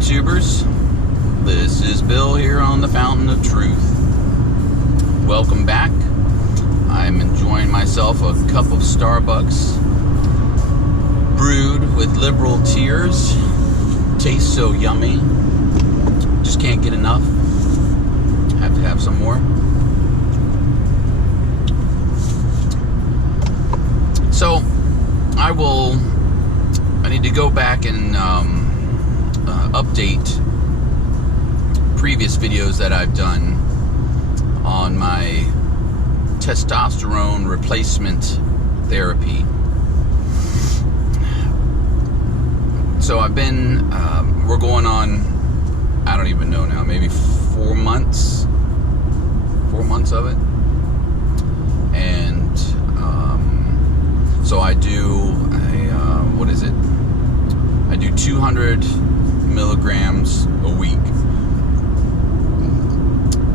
YouTubers, this is Bill here on the Fountain of Truth. Welcome back. I'm enjoying myself a cup of Starbucks brewed with liberal tears. Tastes so yummy. Just can't get enough. Have to have some more. So I need to go back and update previous videos that I've done on my testosterone replacement therapy. So I've been, we're going on, I don't even know now, maybe 4 months of it. And so I do I do 200 milligrams a week,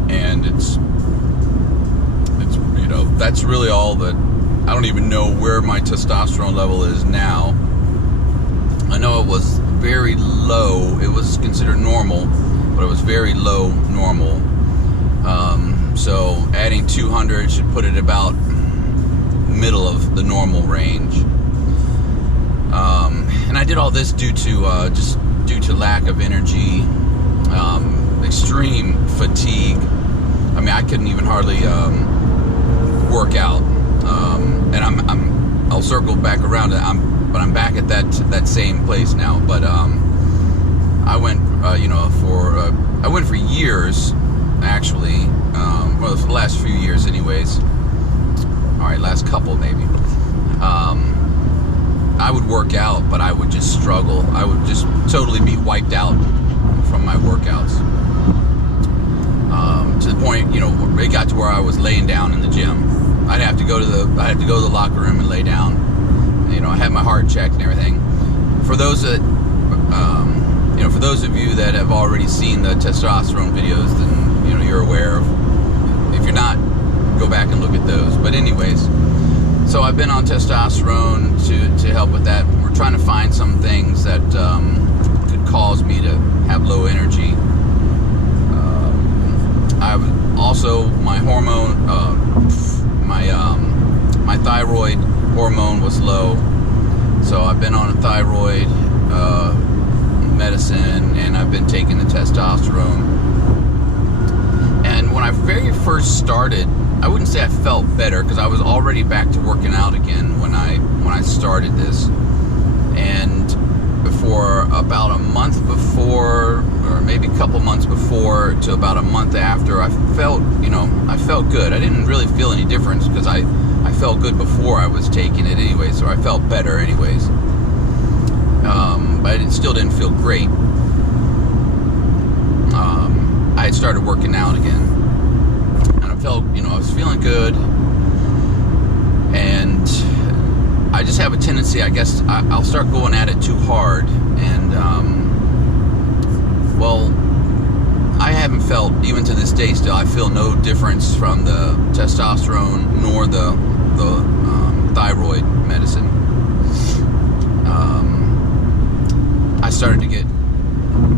and it's that's really all that. I don't even know where my testosterone level is now. I know it was very low. It was considered normal, but it was very low normal. So adding 200 should put it about middle of the normal range. And I did all this due to lack of energy, extreme fatigue. I mean, I couldn't even hardly work out. And I'll circle back around it. But I'm back at that same place now. But I went, I went for years, actually. Well, for the last few years, anyways. All right, last couple maybe. I would work out, but I would just struggle. I would just totally be wiped out from my workouts. To the point, it got to where I was laying down in the gym. I'd have to go to the locker room and lay down. I had my heart checked and everything. For those that, for those of you that have already seen the testosterone videos, then you're aware of. If you're not, go back and look at those. But anyways, so I've been on testosterone to help with that. We're trying to find some things that could cause me to have low energy. I also, my hormone, my thyroid hormone was low, so I've been on a thyroid medicine, and I've been taking the testosterone. And when I very first started, I wouldn't say I felt better, because I was already back to working out again when I started this. And for about a month before, or maybe a couple months before to about a month after, I felt good. I didn't really feel any difference, because I felt good before I was taking it anyway, so I felt better anyways. But it still didn't feel great. I had started working out again, and I felt, I was feeling good, and I just have a tendency, I guess, I'll start going at it too hard, and, well, I haven't felt, even to this day still, I feel no difference from the testosterone nor the thyroid medicine. I started to get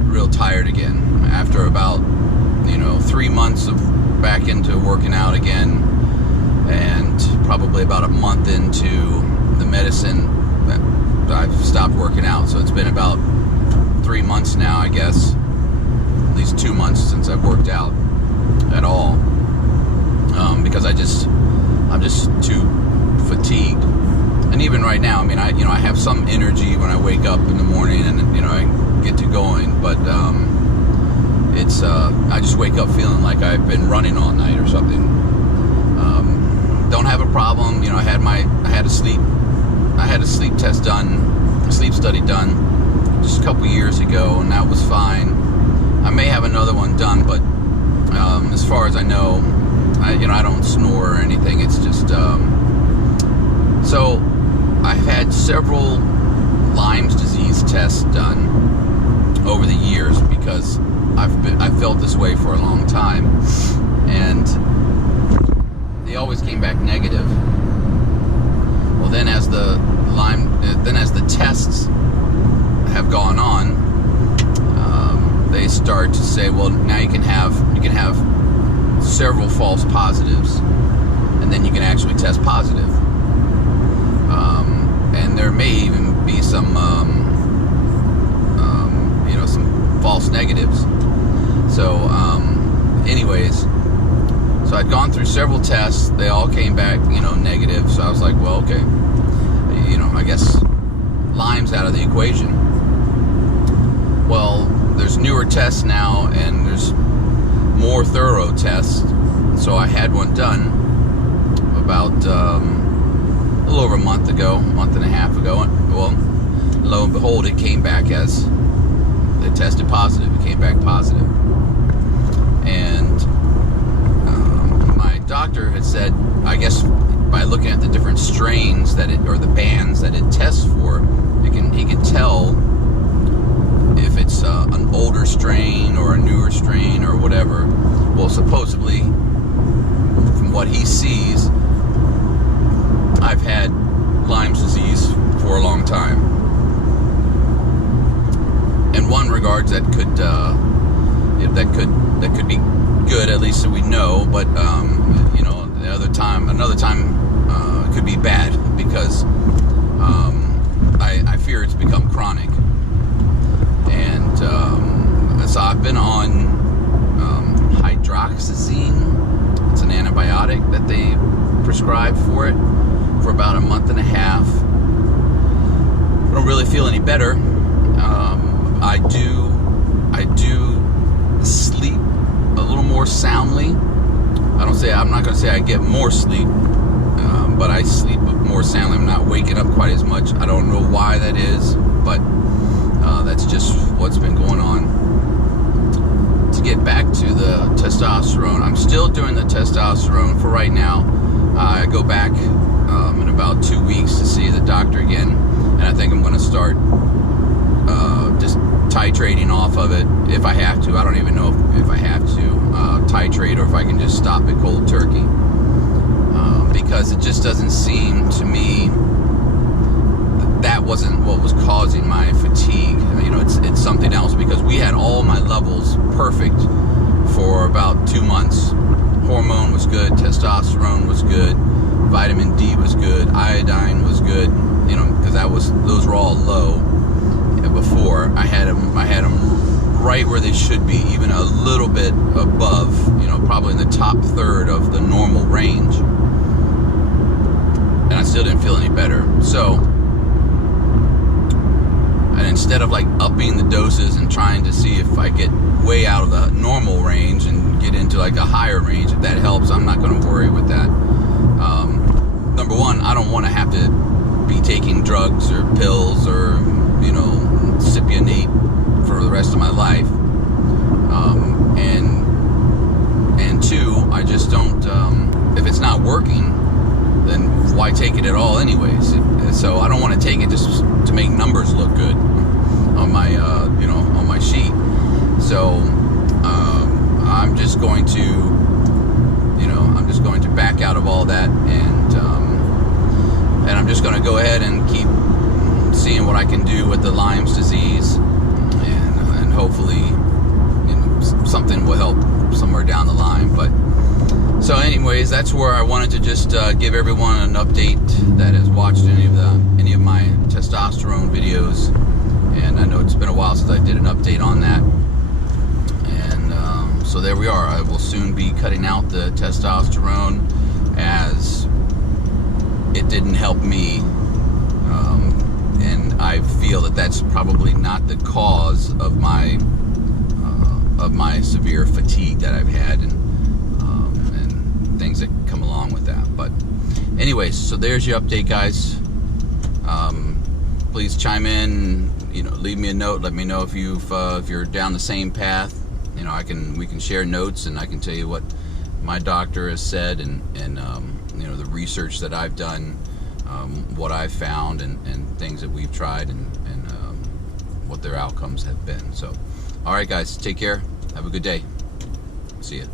real tired again after about 3 months of back into working out again, and probably about a month into the medicine that I've stopped working out. So it's been about 3 months now, I guess, at least 2 months since I've worked out at all, because I'm just too fatigued. And even right now, I mean, I have some energy when I wake up in the morning, and I get to going, but it's I just wake up feeling like I've been running all night or something. Don't have a problem. I had a sleep test done, a sleep study done just a couple years ago, and that was fine. I may have another one done, but as far as I know, I don't snore or anything. It's just so I've had several Lyme's disease tests done over the years, because I've felt this way for a long time, and they always came back negative. Well, then as the tests have gone on, start to say, well, now you can have several false positives, and then you can actually test positive. And there may even be some some false negatives. So anyways, so I'd gone through several tests. They all came back, negative. So I was like, well, okay, I guess Lyme's out of the equation. Well, there's newer tests now, and there's more thorough tests. So I had one done about a little over a month and a half ago. Well, lo and behold, it came back as, it tested positive. It came back positive. And my doctor had said, I guess by looking at the different strains or the bands that it tests for, he can tell if it's an older strain or a newer strain or whatever. Well, supposedly, from what he sees, I've had Lyme's disease for a long time. In one regard, that could be good, at least so we know. But another time, it could be bad, because I fear it's become chronic. And so I've been on hydroxyzine. It's an antibiotic that they prescribe for it for about a month and a half. I don't really feel any better. I do sleep a little more soundly. I'm not going to say I get more sleep, but I sleep more soundly. I'm not waking up quite as much. I don't know why that is, but that's just what's been going on. To get back to the testosterone, I'm still doing the testosterone for right now. I go back in about 2 weeks to see the doctor again, and I think I'm going to start just titrating off of it if I have to. I don't even know if I have to titrate, or if I can just stop it cold turkey, because it just doesn't seem to me that wasn't what was causing my fatigue. It's something else, because we had all my levels perfect for about 2 months. Hormone was good, testosterone was good, vitamin D was good, iodine was good, because those were all low before. I had them right where they should be, even a little bit above, probably in the top third of the normal range. And I still didn't feel any better. So, and instead of upping the doses and trying to see if I get way out of the normal range and get into a higher range, if that helps, I'm not going to worry with that. Number one, I don't want to have to be taking drugs or pills or cypionate for the rest of my life. And two, I just don't. If it's not working, then why take it at all, anyways? So I don't want to take it just to make numbers look good on my on my sheet. So I'm just going to back out of all that, and I'm just going to go ahead and keep seeing what I can do with the Lyme's disease, and hopefully something will help somewhere down the line. But so anyways, that's where I wanted to just give everyone an update that has watched any of my testosterone videos. And I know it's been a while since I did an update on that. And so there we are. I will soon be cutting out the testosterone, as it didn't help me. And I feel that that's probably not the cause of my severe fatigue that I've had, and things that come along with that. But anyways, so there's your update, guys. Please chime in, leave me a note, let me know if you're down the same path. We can share notes, and I can tell you what my doctor has said, and the research that I've done, what I've found, and things that we've tried, and what their outcomes have been. So, all right, guys, take care. Have a good day. See ya.